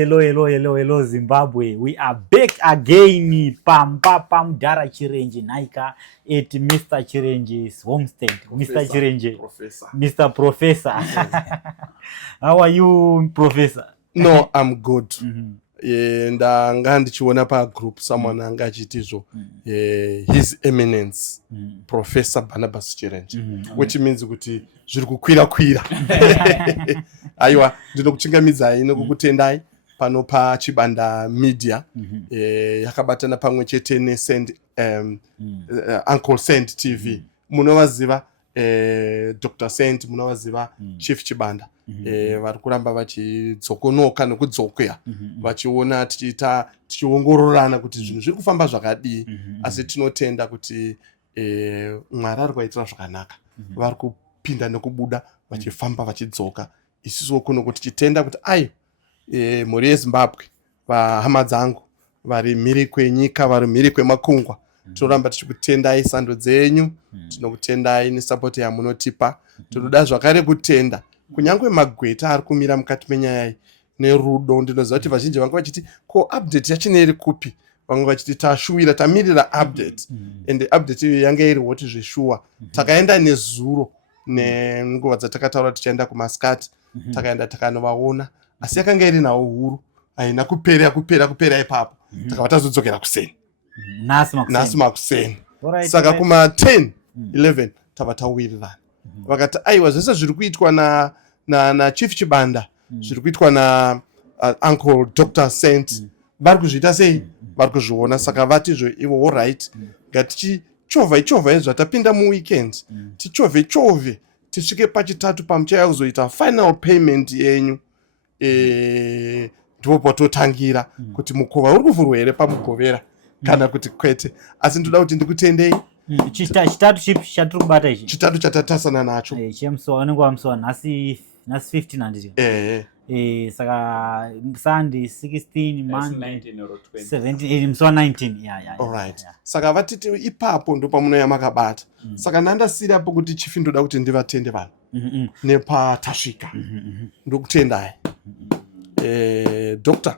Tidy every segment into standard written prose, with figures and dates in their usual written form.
Hello, Zimbabwe. We are back again. Pam Dara Chirenje Naika at Mr. Chirenje's homestead. Mr. Chirenje. Professor. Mr. Professor. How are you, Professor? No, I'm good. And ndichiona pa group someone anga achitizvo His Eminence Professor Barnabas Chirenje, which means kuti zviri kukwira. Aiwa, ndinokuchingamidzai nokukutendai pano pa Chibanda Media yakabatana pamwe chete neSend Uncle Send TV. Munovaziva Dr. Send, munovaziva Chief Chibanda. Vari kuramba vachidzokonoka nekudzokera vachiona tichiongororana kuti zvinhu zviri kufamba zvakadii, asi tinotenda kuti Mwari ari kuitira zvakanaka. Vari kupinda nekubuda vachifamba vachidzoka. Isusu kuno kuti tichitenda kuti mhuri yeZimbabwe, vahama dzangu vari mhiri kwenyika, vari mhiri kwemakungwa, tinoramba tichikutendai sando dzenyu, tinokutendai nesapoti yamunotipa. Tinoda zvakare kutenda kunyange magweta ari kumira mukati menyaya nerudo. Ndinoziva kuti vazhinji vanga vachiti ko update yachineri kupi, vanga vachiti tashuwira tamirira update, and update iyo yanga iri hoti zveshuwa. Takaenda nezuro nenguva dzatakataura tichaenda kumaskati, takaenda takanovaona, asi yakanga iri nawo huru, haina kupera ipapo. Takava tazodzokera kuseni nhasi makuseni. Saka kuma 10-11 tava tawirirana. Vakati aiwa, zvese zviri kuitwa na Chief Chibanda, zviri kuitwa na Uncle Dr. Saint, vari kuzviita sei? Vari kuzviona. Saka vatizvo ivo all right, ngatichovha izvo tapinda muweekend, tichovhe tisvike pachitatu pamuchaya kuzoita final payment yenyu. Ndipo patotangira kuti mukova uri kuvhurwa here pamugovera kana kuti kwete. Asi ndoda kuti ndikutendei chitatu chipi chatiri kubata ichi? Chitatu chatatasana nacho unenge wamusowa nhasi 15 handiti. Saka Sunday 16 Monday 17 musowa 19. Alright. Saka vatiti ipapo ndo pamunoya makabata. Saka ndandasirapo kuti chifi ndoda kuti ndivatende vanhu nepatasvika. Ndokutendai. Doctor,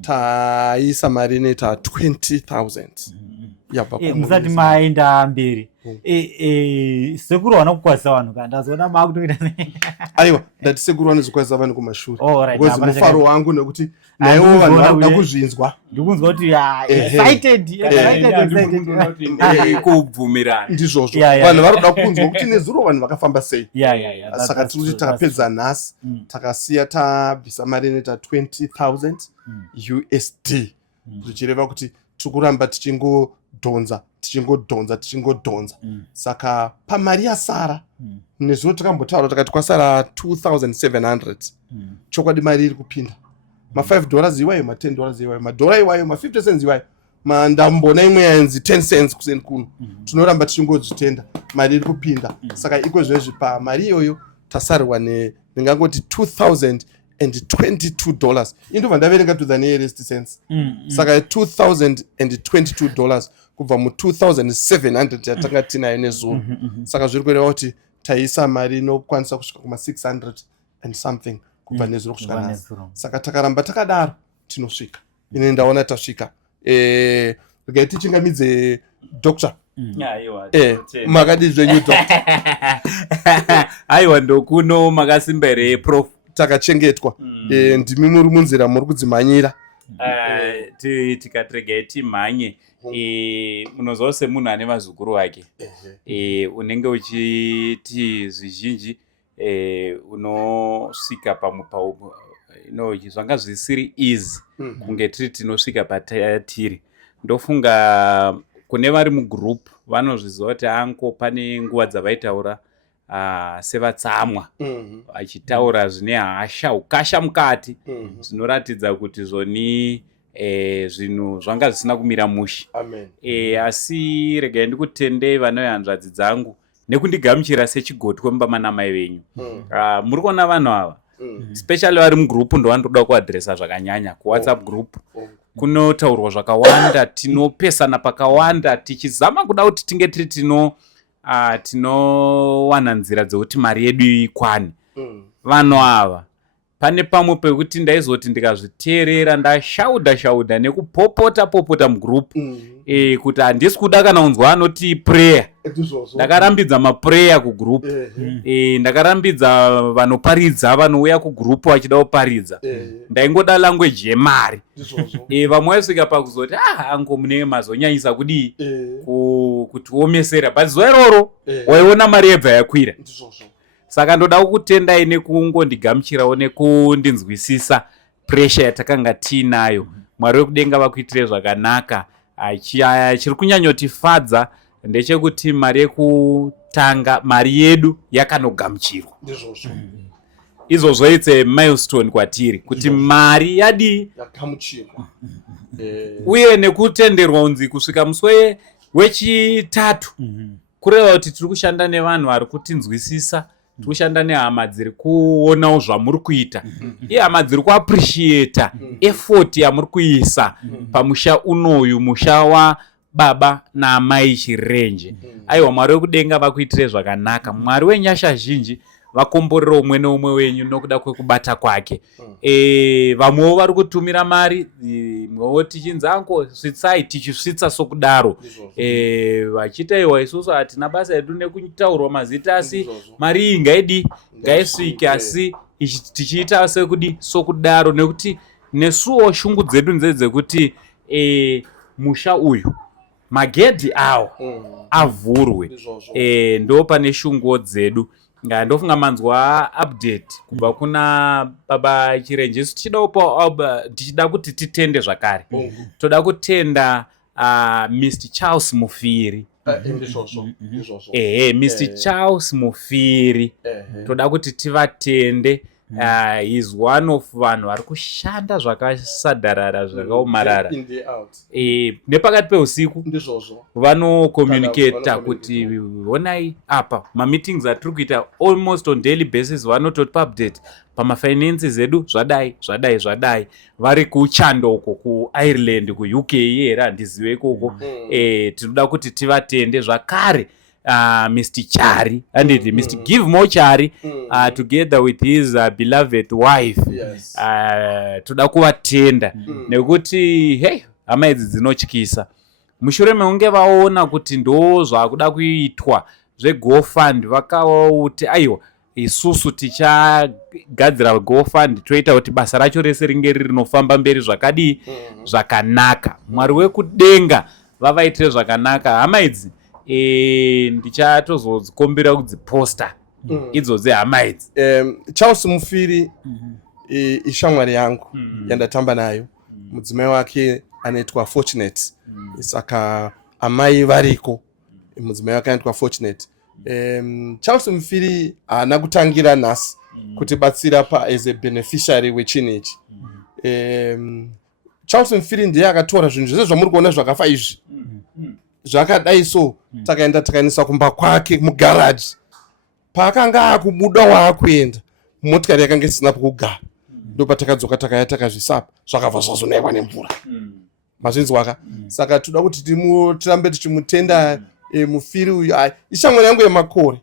taisa mari neta 20,000 musati maenda mberi. Sekuru wana kukwazisa vanhu kana ndazoona makutoita aiwa, ndati sekuru wanozokwazisa vanhu kumashure because mufaro wangu nekuti naiwo vanhu vanoda kuzvinzwa. Ndikunzwa kuti excited kubvumirana ndizvozvo vanhu varoda kunzwa kuti nezuro vanhu vakafamba sei. Saka tiri kuti takapedza nhasi takasiya tabvisa mari neta 20,000 USD, zvichireva kuti tikuramba tichingodhonza. Saka pamari yasara nezuro takambotaura takati kwasara 2,700. Chokwadi mari iri kupinda $5 iwayo, $10 iwayo, $1 iwayo, $50 cents iwayo, ndambona imwe yanzi 10 cents kuseni kuno. Tinoramba tichingodzitenda mari iri kupinda. Saka iko zvezvi pamari iyoyo tasarwa ndingangoti $2,022. Indobva ndaverenga to the nearest cents. Saka $2,022 kubva mu 2,700 yatanga tinayo nezuro. Saka zviri kureva kuti taisa mari inokwanisa kusvika kuma 600 and something kubva nezuro kusvika nhasi. Saka takaramba takadaro tinosvika. Ine ndaona tasvika. Regai tichingamidze Dr. Makadi zvenyu Dr. Aiwa, ndokuno makasimba here Prof. Takachengetwa. Ndimi muri munzira muri kudzimhanyira. Tikatirega timhanye, munoziva semunhu ane vazukuru vake, unenge uchiti zvizhinji unosvika zvanga zvisiri easy kunge tiri tinosvika patiri. Ndofunga kune vari mugroup vanozviziva kuti anko pane nguva dzavaitaura sevatsamwa vachitaura zvine hasha ukasha mukati, zvinoratidza kuti zvoni zvinhu zvanga zvisina kumira mushe. Asi regai ndikutendei vanoyanzvadzi dzangu nekundigamuchira sechigotwe mumba mana mai venyu. Muri kuona vanhu ava especially vari mugroup ndovandoda kuadresa zvakanyanya. kuWhatsApp group kunotaurwa zvakawanda, tinopesana pakawanda, tichizama kuda kuti tinge tiri tinowana nzira dzekuti mari yedu ikwane. Vanhu ava pane pamwe pekuti ndaizoti ndikazviteerera ndashaudha nekupopota mugroup kuti handisi kuda kana unzwa anoti prayer. Ndakarambidza maprayer kugroup. Ndakarambidza vanoparidza vanouya kugroup vachida kuparidza. Ndaingoda language yemari. Vamwe vaisvika pakuzoti ango mune mazonyanyisa kudii kuti omesera, but zuva iroro waiona mari yebva yakwira. Saka ndoda kukutendai nekungondigamuchirawo nekundinzwisisa pressure yatakanga tiinayo. Mwari wekudenga vakuitire zvakanaka. Chiri kunyanyotifadza ndechekuti mari yekutanga, mari yedu yakanogamuchirwa. Izvozvo it's a milestone kwatiri kuti mari yadi yakamuchirwa. Uye nekutenderwa unzi kusvika musi wechitatu kureva kuti tiri kushanda nevanhu vari kutinzwisisa, tiri kushanda nehama dziri kuonawo zvamuri kuita, ihama dziri kuappreciata effort yamuri kuisa pamusha unoyu, musha wababa naamai Chirenje. Aiwa, Mwari wekudenga vakuitire zvakanaka. Mwari wenyasha zhinji vakomborera umwe neumwe wenyu nokuda kwekubata kwake. Vamwewo vari kutumira mari, mwewo tichinzi ango svitsai, tichisvitsa sokudaro. Vachita iwa isusu hatina basa edu nekutaurwa mazita, asi mari iyi ngaisvike, asi tichiita sekudi sokudaro, nekuti nesuwo shungu dzedu ndedzekuti musha uyu magedhi awo avhurwe. Ndo pane shunguwo dzedu. Ndofunga manzwa update kubva kuna baba Chirenje. Tichida kuti titende zvakare. Toda kutenda Mr. Charles Mufiri. Mr. Charles Mufiri. Toda kuti tivatende. Is one of vanhu vari kushanda zvakasadharara, zvakaomarara. Nepakati peusiku vanokomunicata kuti honai apa mameetings atiri kuita almost on daily basis, vanototi paupdate pamafinances edu zvadai. Vari kuchando uko kuIreland, kuUK here handizive ikoko. Tinoda kuti tivatende zvakare. Mr. Chari and Mr. Give More Chari together with his beloved wife. Toda kuvatenda nekuti hey, hama idzi dzinotyisa. Mushure mekunge vaona kuti ndo zvakuda kuitwa zveGoFund, vakauti aiwa isusu tichagadzira GoFund toita kuti basa racho rese ringe rinofamba mberi zvakadii zvakanaka. Mwari wekudenga vavaitire zvakanaka. Hama idzi ndichatozodzikombera kudziposta idzo dzehama idzi. Charles Mufiri ishamwari yangu yandatamba nayo. Mudzimai wake anaitwa Fortunate. Saka amai variko, mudzimai wake anaitwa Fortunate. Charles Mufiri haana kutangira nhasi kutibatsira as a beneficiary wechinechi. Charles Mufiri ndiye akatora zvinhu zvese zvamuri kuona zvakafa izvi. Zvakadai so takaenda takaendesa kumba kwake mugaraji. Paakanga akubuda waakuenda, motikari yakanga isina pokugara. Ndopatakadzoka takaya takazvisapa, zvakabva zvazonaiwa nemvura. Mazvinzwaka. Saka toda kuti tirambe tichimutenda Mufiri uyu. Ishamwari yangu yemakore.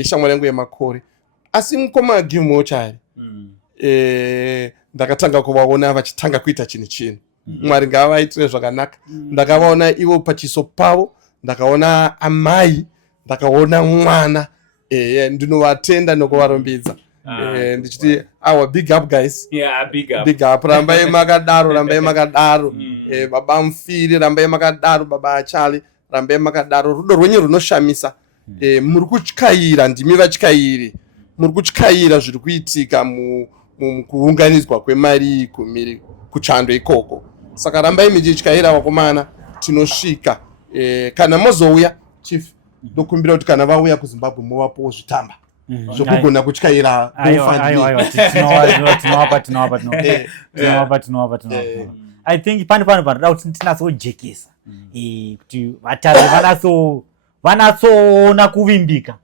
Ishamwari yangu yemakore. Asi mukoma Give More Chari. Ndakatanga kuvaona vachitanga kuita chinhu. Mwari ngavaitire zvakanaka. Ndakavaona ivo pachiso pavo, ndakaona amai, ndakaona mwana. Ndinovatenda nokuvarumbidza. Ndichiti big up guys. Big up. Rambai makadaro. Baba Mufiri rambai makadaro, baba Achali rambai makadaro. Rudo rwenyu runoshamisa. Muri kutyaira, ndimi vatyairi. Muri kutyaira zviri kuitika mukuunganidzwa kwemari kumiri kuchando ikoko. Saka rambai muchityaira vakomana, tinosvika. Kana mozouya chief, ndokumbira kuti kana vauya kuZimbabwe movapowo zvitamba zvokugona kutyaira GoFund. Tinowapa. I think pane panoda kuti tinatsojekesa kuti vatari vanatsoona kuvimbika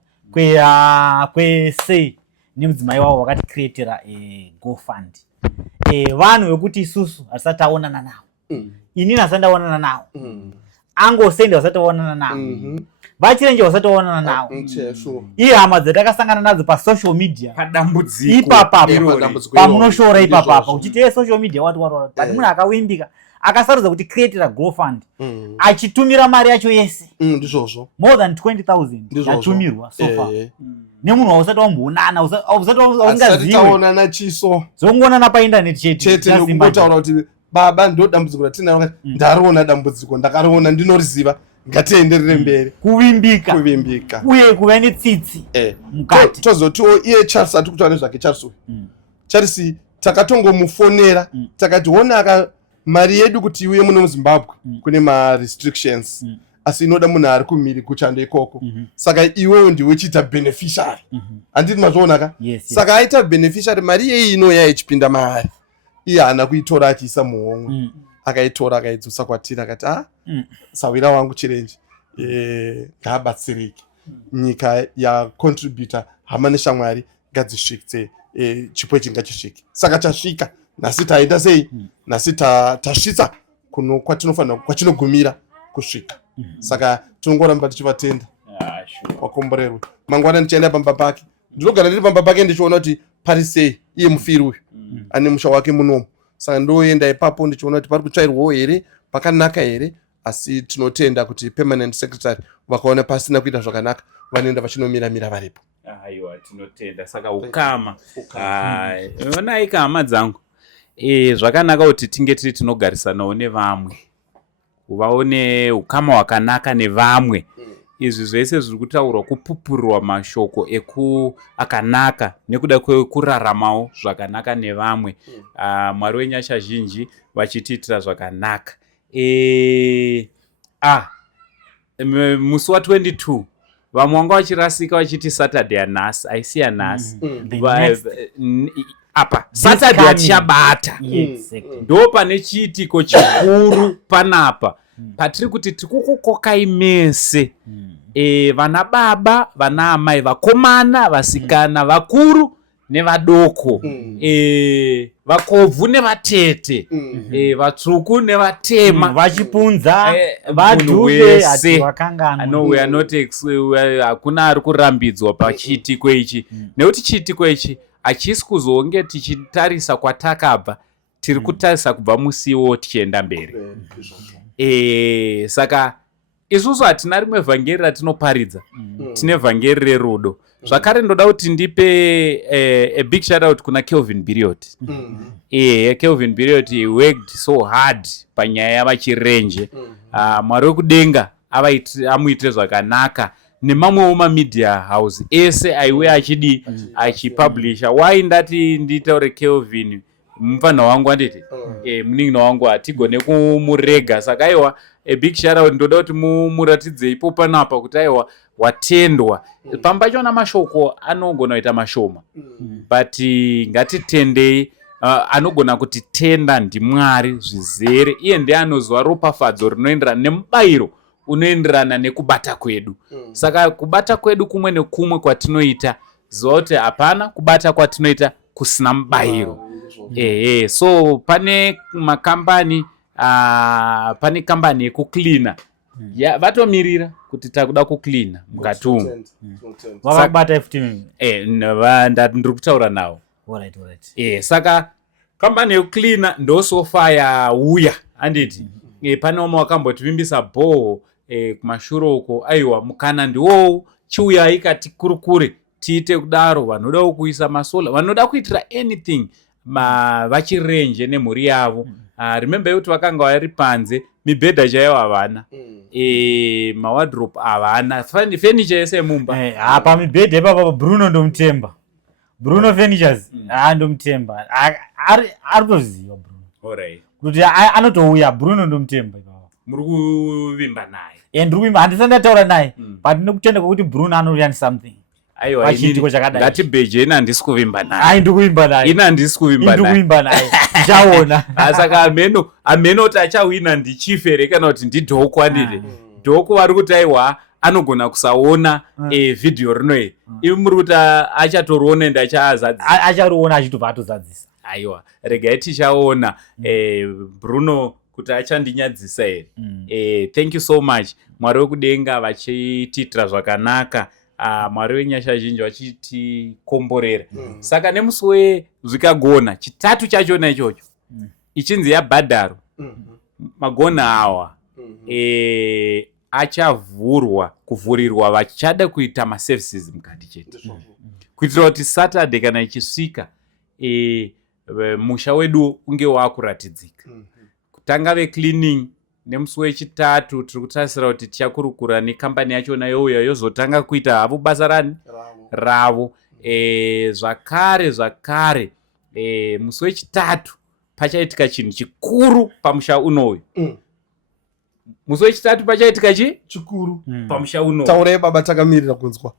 kwese nemudzimai wavo wakati createra GoFund. Vanhu vekuti isusu hasati taonana navo, inini hasati ndaonana navo, angosende hasati taonana navo. VaChirenje wasatoonana nawo iye hama dzatakasangana nadzo pasocial media ipapa pamunoshora ipapapa uchiti social media wati but munhu akawimbika akasarudza kuti create GoFund achitumira mari yacho yese ndizvozvo more than 20,000 yatumirwa so far nemunhu wausati wamboonana usati taonana chiso zongoonana painternet chete nokungotaura kuti baba ndo dambudziko ratinaro ndariona dambudziko ndakariona ndinoriziva ngatienderere mberi kuvimbika uye kuva netsitsi mukati tozotiwo iye Charles atikutaura nezvake Charles takatongomufonera takati honaka mari yedu kuti iuye muno muZimbabwe kune ma-restrictions asi inoda munhu ari kumhiri kuchando ikoko saka iwewo ndiwe chiita beneficiary handiti mazvoonaka saka aita beneficiary mari yei inoya ichipinda maari iye haana kuitora achiisa muhomwe akaitora akaidzosa kwatiri akati sawira wangu Chirenje ngaabatsirike nyika yacontributa hama neshamwari ngadzisvikise chipo ichi ngachisvike saka chasvika nhasi taita sei nhasi tasvitsa kuno kwatinofanira kwachinogumira kusvika saka tinongoramba tichivatenda wakomborerwa mangwana ndichaenda pamba pake ndinogara ndiri pamba pake ndichiona kuti pari sei iye mufiri uyu ane musha wake munomu saka ndoenda ipapo ndichiona kuti pari kutsvairwawo here pakanaka here asi tinotenda kuti permanent secretary vakaona pasina kuita zvakanaka vanoenda vachinomiramira varipo. Aiwa tinotenda saka ukama onai hama dzangu zvakanaka kuti tinge tiri tinogarisanawo nevamwe vaone ukama hwakanaka nevamwe izvi zvese zviri kutaurwa kupupurwa mashoko akanaka nekuda kwekuraramawo zvakanaka nevamwe Mwari wenyasha zhinji vachitiitira zvakanaka. Musi wa22 vamwe vanga vachirasika vachiti Saturday anhasi aisi anhasi apa Saturday atichabata ndo pane chiitiko chikuru panapa patiri kuti tikukukokai mese vana baba vana amai vakomana vasikana vakuru nevadoko vakobvu nevatete vatsvuku nevatema vachipunza vadhube ati vakangana hakuna ari kurambidzwa pachiitiko ichi nekuti chiitiko ichi hachisi kuzonge tichitarisa kwatakabva tiri kutarisa kubva musiwo tichienda mberi. Saka isusu hatina rimwe vhangeri ratinoparidza tine vhangeri rerudo zvakare ndoda kuti ndipe a big shout out kuna Kelvin Biriot. Kelvin Biriot worked so hard panyaya yavaChirenje. Mwari wekudenga amuitire zvakanaka nemamwewo mamedia house ese aiwe achipublisha. Why ndati nditaure Kelvin mufana wangu anditi munin'ina wangu hatigone kumurega saka aiwa a big shout out ndoda kuti muratidze ipo panapa kuti aiwa watendwa pamba chona mashoko anogona kuita mashoma but ngatitendei anogona kuti tenda ndiMwari zvizere iye ndiye anozwa ropafadzo rinoenderana nemubayiro unoenderana nekubata kwedu. Saka kubata kwedu kumwe nekumwe kwatinoita zote hapana kubata kwatinoita kusina mubayiro. So pane makambani pane kambani yekucleana vatomirira kuti takuda kucleana mukatumu vakabata FT ndiri kutaura nawo. Saka kambani yekucleana ndosofa yauya handiti pane wamwe wakambotivimbisa bhoho kumashure uko aiwa mukana ndiwowo chiuya ikati kurukure tiite kudaro vanoda kuisa masola vanoda kuitira anything VaChirenje nemhuri yavo. Remember kuti vakanga vari panze mibhedha chaiyo havana mawadrobe havana furniture yese mumba apa mibhedha ipapa Bruno ndomutemba Bruno Furnitures ndomutemba aritoziva Bruno kuti anotouya Bruno ndomutemba ipapa. Muri kuvimba naye? Ndiri kuvimba handisati ndataura naye but ndokutenda kwekuti Bruno anoriani something. Aiwa ngatibheje ina handisi kuvimba naye. Ndiri kuvimba naye. Ina handisi kuvimba naye. Chaona. Saka ameno kuti achawina ndichifere kana kuti ndidhoko anditi. Dhoko vari kuti aiwa anogona kusaona video rinoiri. Ivi muri kuti achatoriona ende achariona achitobva atozadzisa. Aiwa regai tichaona Bruno kuti achandinyadzisa here. Thank you so much. Mwari wekudenga vachitiitira zvakanaka. Mwari wenyasha zhinji vachitikomborera. Saka nemusi wezvikagona chitatu chachona ichocho ichinzi yabhadharo magona awa kuvhurirwa vachada kuita maservices mukati chete kuitira kuti Saturday kana ichisvika musha wedu unge wakuratidzika. Kutanga vecleaning nemusi wechitatu tiri kutarisira kuti tichakurukura nekambani yachona youya yozotanga kuita havo basa ravo. Zvakare musi wechitatu pachaitika chinhu chikuru pamusha unoyu. Musi wechitatu pachaitika chikuru pamusha unoyu. Taurai baba, takamirira kunzwa.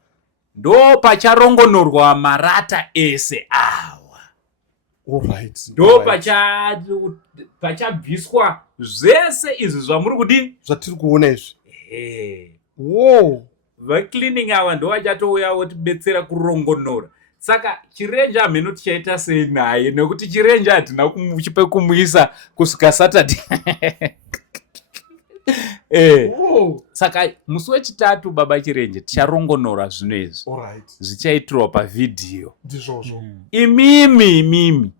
Ndo pacharongonorwa marata ese awa. Alright. Ndo pachabviswa zvese izvi zvamuri kudini zvatiri kuona izvi. Wow. Vacleaning ava ndo vachatouya votibetsera kurongonora. Saka Chirenje hameno tichaita sei naye nekuti Chirenje hatina kumuisa kusvika Saturday. Saka musi wechitatu baba Chirenje ticharongonora zvino izvi zvichaitirwa pavhidhiyo. Imimi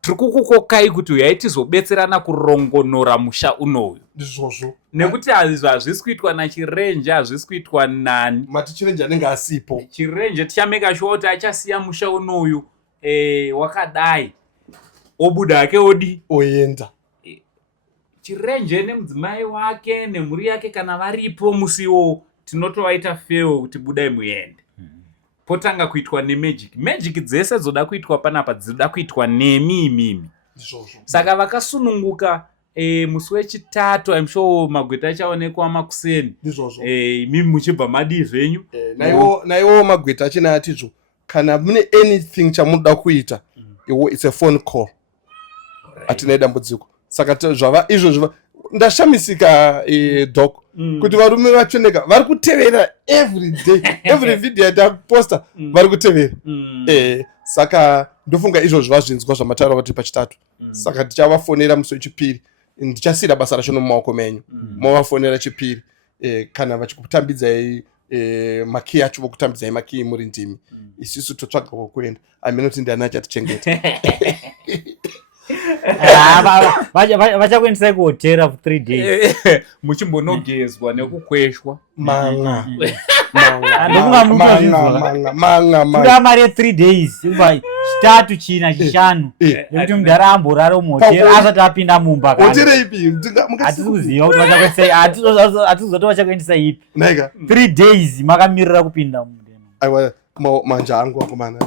tiri kukukokai kuti uyai tizobetserana kurongonora musha unoyu. Nekuti hazvisi kuitwa naChirenje, hazvisi kuitwa nani. Mati Chirenje anenge asipo. Chirenje tichameka sure kuti achasiya musha unoyu wakadai obuda ake odi oenda. Chirenje nemudzimai wake nemhuri yake kana varipo musiwo tinotovaita feo kuti budai muende. Potanga kuitwa nemagic dzese dzoda kuitwa panapa dzoda kuitwa nemi. Saka vakasununguka musi wechitatu I'm sure magweta achaonekwa makuseni. Mimi muchibva madi zvenyu. Naiwo magweta achina atizvo kana mune anything chamunoda kuita it's a phone call. Atina dambudziko. Saka zvava izvo ndashamisika doc kuti varume vachoneka vari kutevera every day every video yataposta vari kutevera. Saka ndofunga izvo zvazvinzwa zvamataura kuti pachitatu. Saka tichavafonera musi wechipiri. Ndichasira basa racho mumaoko menyu. Mavafonera chipiri kana vachikutambidzai makii acho vokutambidzai makii muri ndimi. Isusu totsvaga kwekuenda. Aminoti ndiani achatichengeta. Vachakuendesai kuhotera for 3 days. Muchimbonogezwa nekukweshwa. Manga. Kuda mari 3 days. Chitatu china chishanu. Nekuti mudhara amborara muhotera asati apinda mumba. Hotera ipi? Hatisi kuziva kuti vachakuendesai. Hatisi kuzoti vachakuendesai ipi. 3 days makamirira kupinda mumba. Aiwa manja angu akomana.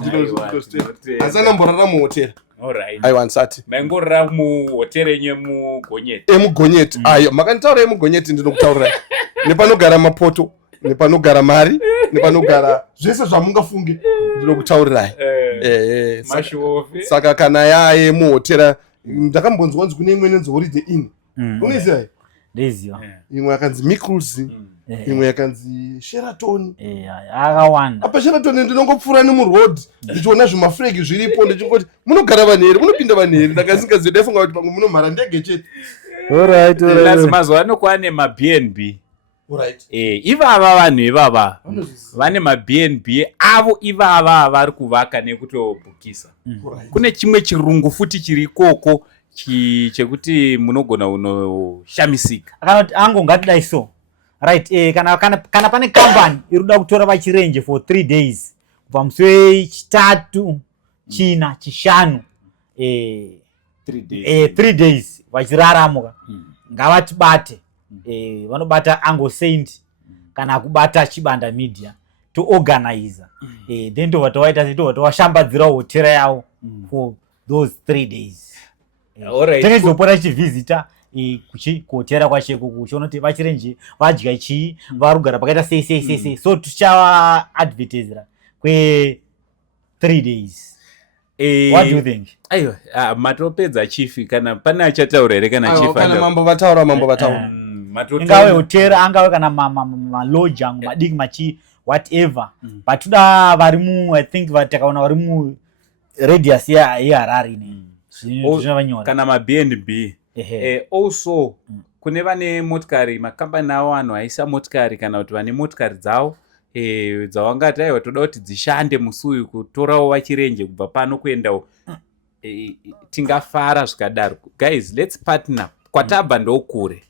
Asana mborara muhotera. Alright. I want sati. Mangorra muhotera yenye mugonyeti. Mugonyeti. Ayo, makanitaura mugonyeti ndinokutaura. Nepanogara mapoto, nepanogara mari, nepanogara zvese zvamungafunge ndinokutaurirai. Mashofe. Saka kana yaye muhotera ndakambonzwa kune imwe inonzi Holiday Inn. Unoziva? Ndiziva. Imwe yakanzi Micles, imwe yakanzi Sheraton. Akawanda. Apa Sheraton ndinongopfuura nemuroad ndichiona zvimaflegi zviripo ndichingoti munogara vanhu munopinda vanhu here ndakasingazvi ndafunga kuti pamwe munomhara ndege chete. Alright. Lazima zwane kwane maBnB. Alright. Ivava vanhu ivava vane maBnB avo ivava vari kuvaka nekutobhukisa. Kune chimwe chirungu futi chiri ikoko chekuti munogona unoshamisika. Kana kuti angu ngatidai so. Right, kana pane company iruda kutora VaChirenje for 3 days. Kubva musi wechitatu china chishanu 3 days vachiraramuka. Ngavatibate. Vanobata Angle Saint kana kubata Chibanda Media to organize. Then tovashambadzira hotera yavo for those 3 days. Alright. Tinezopora chivhizita kuhotera kwacheko kuchiona kuti VaChirenje vadya chii varugara pakaita sei. So tichava advertisera kwe 3 days. What do you think? Aiyo, matopedza chifi kana pana achataura here kana chifi. Kana mambo vataura. Ingave hotera, angave kana malodge angu madiki machi whatever. But toda varimu I think vatakaona varimu radius ya Harare ne. Kana maBnB. Also kune vane motikari makambani avo vanhu aisa motikari kana kuti vane motikari dzavo dzavangati aiwa toda kuti dzishande musi uyu kutorawo vachirenje kubva pano kuendawo tingafara zvikadaro. Guys, let's partner. Kwatabva ndokure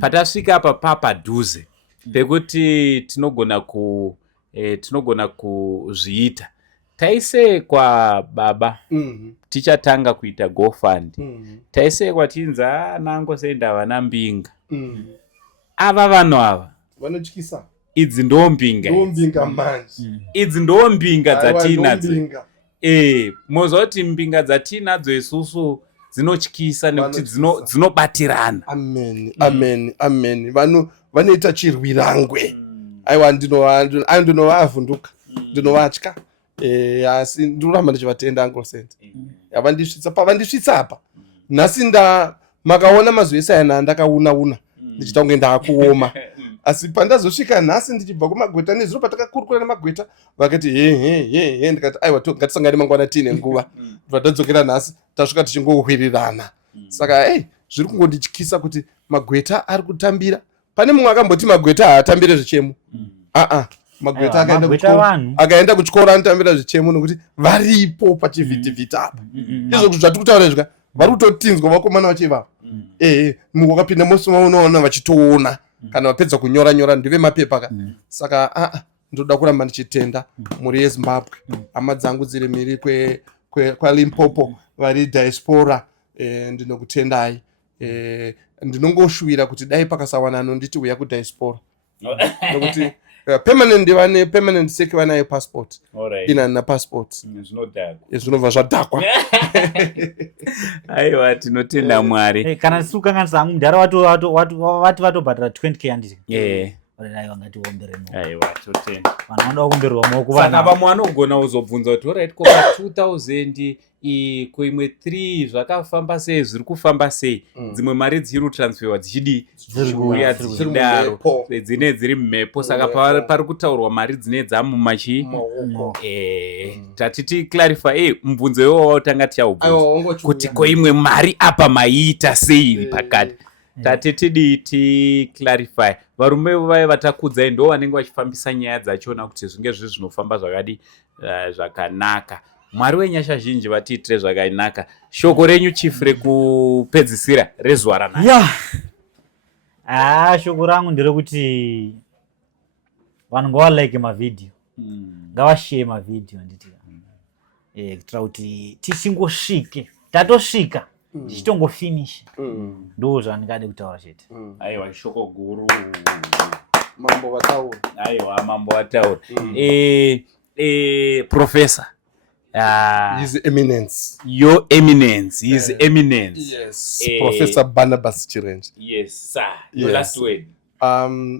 patasvika apa papadhuze pekuti tinogona kuzviita. Taisekwa baba tichatanga kuita GoFund. Taisekwa tinza nangosenda vana mbinga. Ava vanhu ava vanotyisa. Idzi ndombinga. Ndombinga manje. Idzi ndombinga dzatinadzo. Mozoti mbinga dzatinadzo isusu dzinotyisa nekuti dzinobatirana. Amen. Amen. Amen. Vanoita chirwirangwe. Aiwa ndinoavhunduka. Ndinovatya. Asi ndoramba ndichivatenda Uncle Sent. Yavandisvitsa pavandisvitsa apa. Nhasi makaona mazuva ese aya ndakauna ndichita kunge ndakuoma. Asi pandazosvika nhasi ndichibva kumagweta nezuro patakakurukura nemagweta vakati he ndikati aiwa ngatisangane mangwana tine nguva. Patadzokera nhasi tasvika tichingohwirirana. Saka zviri kungondityisa kuti magweta ari kutambira. Pane mumwe akamboti magweta haatambire zvichemo. Magweta akaenda kuchikoro anotambira zvichemo nokuti varipo pachivhitivhiti apa. Izvo kuti zvati kutaura zvika vari kutotinzwa vakomana vachivava. Mukapinda musi maunoona vachitoona kana vapedza kunyora ndive mapepa ka. Saka ndoda kuramba ndichitenda muri yeZimbabwe. Hama dzangu dziri mhiri kwaLimpopo vari diaspora. Ndinokutendai. Ndinongoshuvira kuti dai pakasawana anonditi uya kudiaspora. Nokuti permanent vane permanent seki vanayo passport. Ina na passport. Zvinobva zvadhakwa. Aiwa tinotenda Mwari. Kana sukanganisa hangu mudhara vati vatobhadhara 20k handiti. Aiwa ngati wombere mo. Aiwa totenda. Vanhu vanoda kumberwa mo kuva. Saka vamwe vanogona kuzobvunza kuti alright kwa 2000 kuimwe 3 zvakafamba sei zviri kufamba sei. Dzimwe mari dziri transferwa dzichidi dzikuya dzichidaro dzine dziri mhepo. Saka pari kutaurwa mari dzine dzamumachi. Tatiti clarify mubvunzo iwowo tanga tichaubvunza kuti koimwe mari apa maita sei pakati. Tatiti ti clarify. Varume vaye vatakudzai ndo vanenge vachifambisa nyaya dzachona kuti zvinge zvinofamba zvakadi zvakanaka. Mwari wenyasha zhinji vatiitire zvakanaka. Shoko renyu chifu rekupedzisira rezuva ranhasi. Shoko rangu nderekuti vanhu ngavalike mavidhiyo. Ngavashare mavidhiyo nditi. Kuitira kuti tichingosvike. Tatosvika. Tichitongofinish. Ndo zvandingade kutaura chete. Aiwa shoko guru. Mambo vataura. Aiwa mambo vataura. Professor. His Eminence. Your Eminence. His Eminence. Yes. Professor Pane VaChirenje. Yes, sir. Your last word.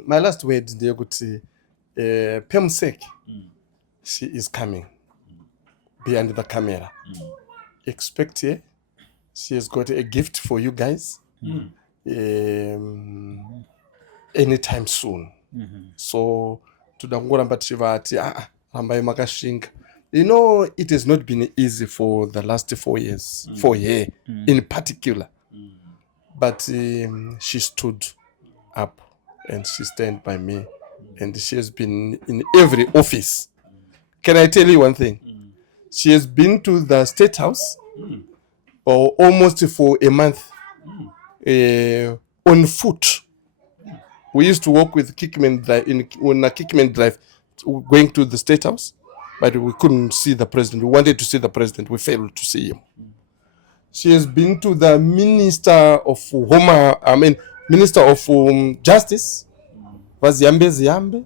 My last word ndeyekuti Pemsek. She is coming. Behind the camera. Expect her. She has got a gift for you guys. Anytime soon. So tudangoramba tichivati rambai makashinga. You know, it has not been easy for the last 4 years, for her in particular. But she stood up and she stand by me. And she has been in every office. Can I tell you one thing? She has been to the State House almost for a month on foot. We used to walk with Kickman Drive on a Kickman Drive going to the State House. But we couldn't see the president. We wanted to see the president. We failed to see him. She has been to the Minister of Minister of Justice, Ziyambe.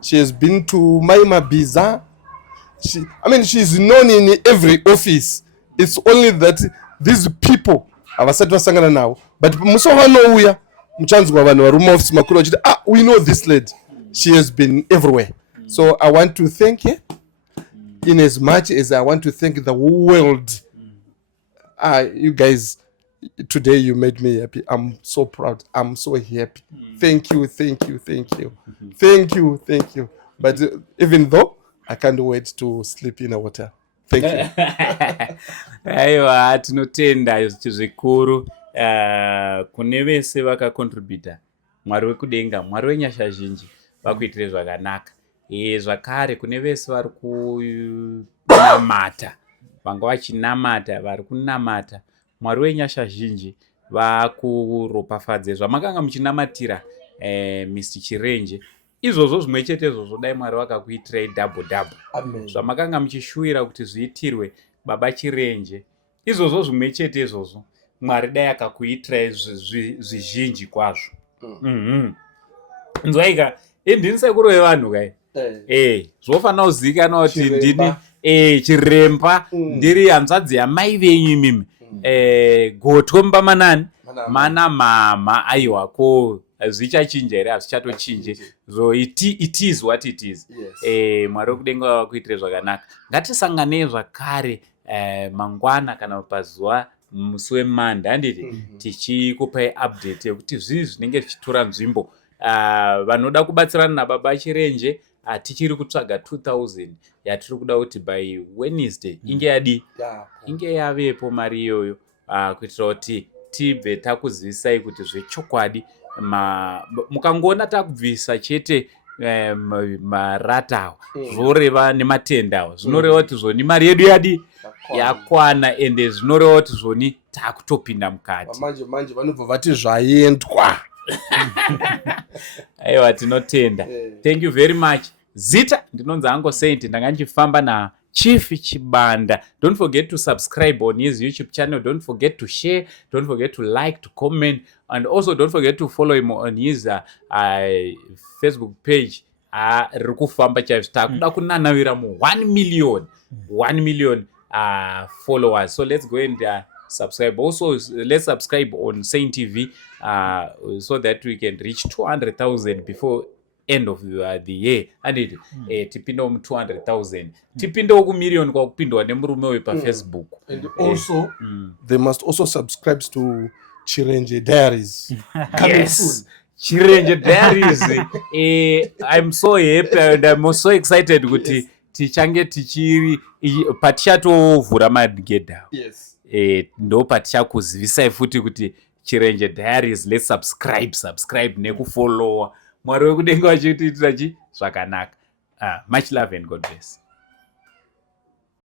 She has been to Maima Biza. She's known in every office. It's only that these people avasati vasangana now. But musovanoya muchanzwa vanhu vari muoffice makuru vachiti we know this lady. She has been everywhere. So I want to thank her. In as much as I want to thank the whole world. You guys, today you made me happy. I'm so proud. I'm so happy. Thank you. But even though I can't wait to sleep in a hotel. Thank you. Aiwa tinotenda zvikuru kune vese vakakontributa, Mwari wekudenga, Mwari wenyasha zhinji vakuitire zvakanaka. Zvakare kune vese vari kunamata, vanga vachinamata, vari kunamata, Mwari wenyasha zhinji vakuropafadze zvamakanga muchinamatira Mr. Chirenje. Izvozvo zvimwe chete izvozvo dai Mwari vakakuitirai double double. Zvamakanga muchishuwira kuti zviitirwe baba Chirenje, izvozvo zvimwe chete izvozvo Mwari dai akakuitirai zvizhinji kwazvo. Nzwaika, ndini sekuru vevanhu kai. Zvofanira kuzivikanwa kuti ndini chiremba, ndiri hanzvadzi yamai venyu imimi. Gotwe mumba manani, mana mama, aiwa ko zvichachinja here hazvichatochinje. So it is what it is. Mwari wekudenga vakuitire zvakanaka. Ngatisanganei zvakare mangwana kana pazuva musi weMonday, handiti tichikupai update yekuti zvinhu zvinenge zvichitora nzvimbo. Vanoda kubatsirana nababa Chirenje, tichiri kutsvaga 2000 yatiri kuda kuti by Wednesday inge yavepo mari iyoyo, kuitira kuti tibve takuzivisai kuti zvechokwadi. Mukangoona takubvisa chete marata awa, zvoreva nematenda awa, zvinoreva kuti zvoni mari yedu yakwana, ende zvinoreva kuti zvoni takutopinda mukati. Manje vanobva vati zvaendwa. Aiwa, tinotenda. Thank you very much. Zita ndinonzi Uncle Saint, ndanga ndichifamba na Chief Chibanda. Don't forget to subscribe on his YouTube channel. Don't forget to share. Don't forget to like, to comment, and also don't forget to follow him on his Facebook page. Rikufamba chaizvo takuda kunanavira mu 1 million followers. So let's go and subscribe. Also, let's subscribe on Saint TV so that we can reach 200,000 before end of the year. And tipinde 200,000. Tipinde ku million kwa kupindwa nemurume we pa Facebook. And also they must also subscribe to Chirenje Diaries. Yes. Chirenje Diaries. I'm so happy and I'm so excited kuti tichange tichiri patichatovhura magedha. Yes. Ndo patichakuzivisai futi kuti Chirenje Diaries, let's subscribe nekufollowa. Mwari wekudenga vachitiitira zvakanaka. Much love and God bless.